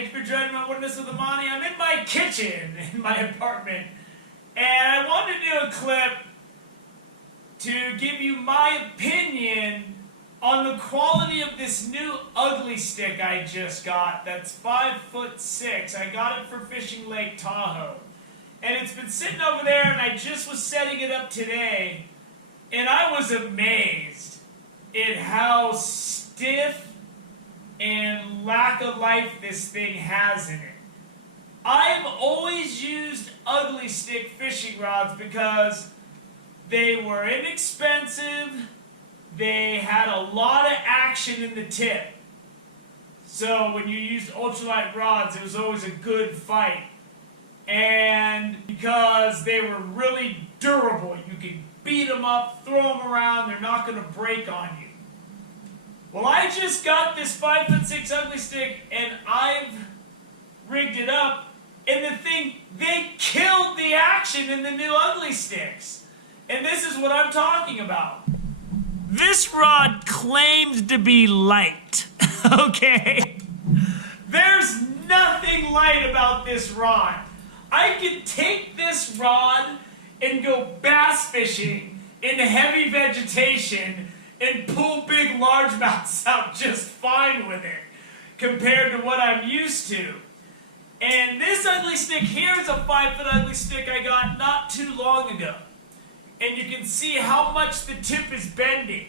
Thank you for joining my Witness of the Monty. I'm in my kitchen in my apartment, and I wanted to do a clip to give you my opinion on the quality of this new Ugly Stik I just got. That's 5'6". I got it for fishing Lake Tahoe, and it's been sitting over there, and I just was setting it up today, and I was amazed at how stiff and lack of life this thing has in it. I've always used Ugly Stik fishing rods because they were inexpensive, they had a lot of action in the tip. So when you used ultralight rods, it was always a good fight. And because they were really durable, you could beat them up, throw them around, they're not going to break on you. Well, I just got this 5'6" Ugly Stik, and I've rigged it up, and the thing, they killed the action in the new Ugly Stiks. And this is what I'm talking about. This rod claims to be light, okay? There's nothing light about this rod. I could take this rod and go bass fishing in heavy vegetation and pull big largemouths out just fine with it compared to what I'm used to. And this Ugly Stik here is a 5-foot Ugly Stik I got not too long ago. And you can see how much the tip is bending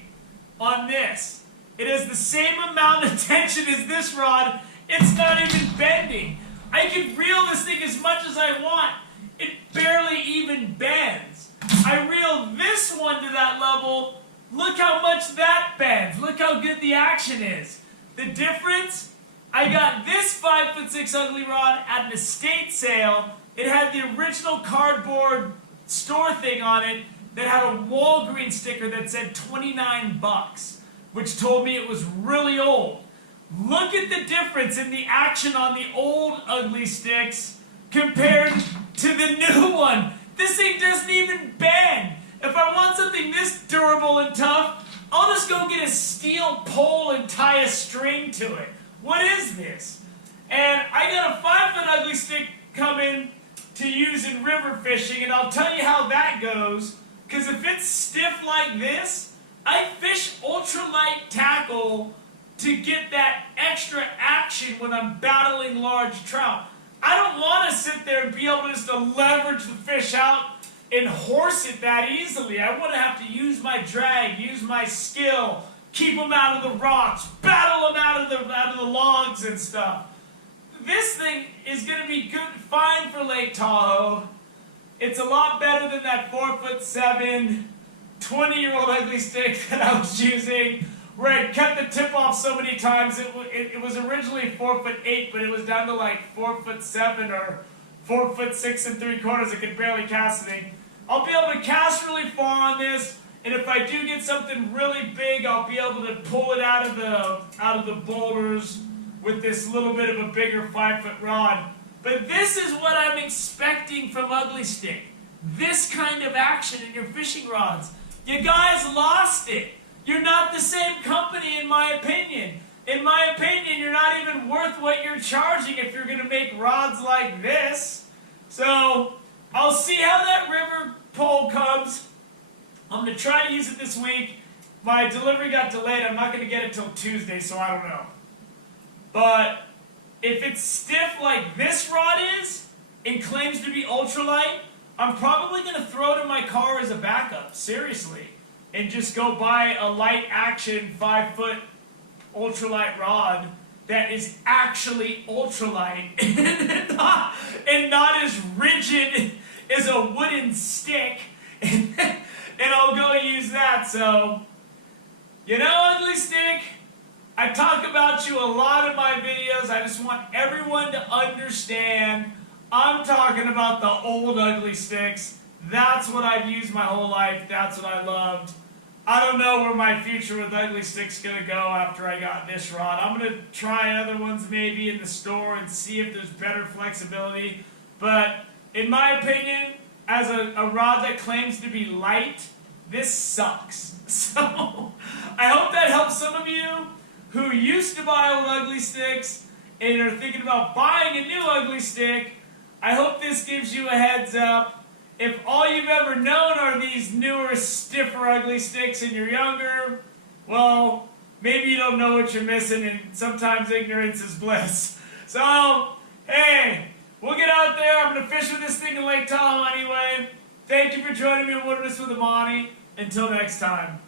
on this. It has the same amount of tension as this rod. It's not even bending. I can reel this thing as much as I want. It barely even bends. I reel this one to that level. Look how much that bends. Look how good the action is. The difference, I got this 5'6" ugly rod at an estate sale. It had the original cardboard store thing on it that had a Walgreens sticker that said 29 bucks, which told me it was really old. Look at the difference in the action on the old Ugly Stiks compared to the new one. This thing doesn't even bend. If I want something this durable and tough, I'll just go get a steel pole and tie a string to it. What is this? And I got a 5-foot Ugly Stik coming to use in river fishing, and I'll tell you how that goes. Because if it's stiff like this, I fish ultralight tackle to get that extra action when I'm battling large trout. I don't want to sit there and be able just to leverage the fish out and horse it that easily. I want to have to use my drag, use my skill, keep them out of the rocks, battle them out of the logs and stuff. This thing is going to be good, fine for Lake Tahoe. It's a lot better than that 4'7", 20-year-old Ugly Stik that I was using, where I'd cut the tip off so many times. It was originally 4'8", but it was down to like 4'7" or 4'6 3/4. I could barely cast anything. I'll be able to cast really far on this, and if I do get something really big, I'll be able to pull it out of the boulders with this little bit of a bigger 5-foot rod. But this is what I'm expecting from Ugly Stik. This kind of action in your fishing rods. You guys lost it. You're not the same company, in my opinion. In my opinion, you're not even worth what you're charging if you're going to make rods like this. So, I'll see how that river pole comes. I'm going to try to use it this week. My delivery got delayed. I'm not going to get it till Tuesday, so I don't know. But if it's stiff like this rod is and claims to be ultralight, I'm probably going to throw it in my car as a backup, seriously, and just go buy a light action 5-foot ultralight rod that is actually ultralight and not as rigid as a wooden stick, and I'll go use that. So, you know, Ugly Stik, I talk about you a lot in my videos. I just want everyone to understand I'm talking about the old Ugly Stiks. That's what I've used my whole life. That's what I loved. I don't know where my future with Ugly Stik's going to go after I got this rod. I'm going to try other ones maybe in the store and see if there's better flexibility. But in my opinion, as a rod that claims to be light, this sucks. So I hope that helps some of you who used to buy old Ugly Stiks and are thinking about buying a new Ugly Stik, I hope this gives you a heads up. If all you've ever known are these newer, stiffer Ugly Stiks and you're younger, well, maybe you don't know what you're missing, and sometimes ignorance is bliss. So, hey, we'll get out there. I'm going to fish with this thing in Lake Tahoe anyway. Thank you for joining me on Wilderness with Amani. Until next time.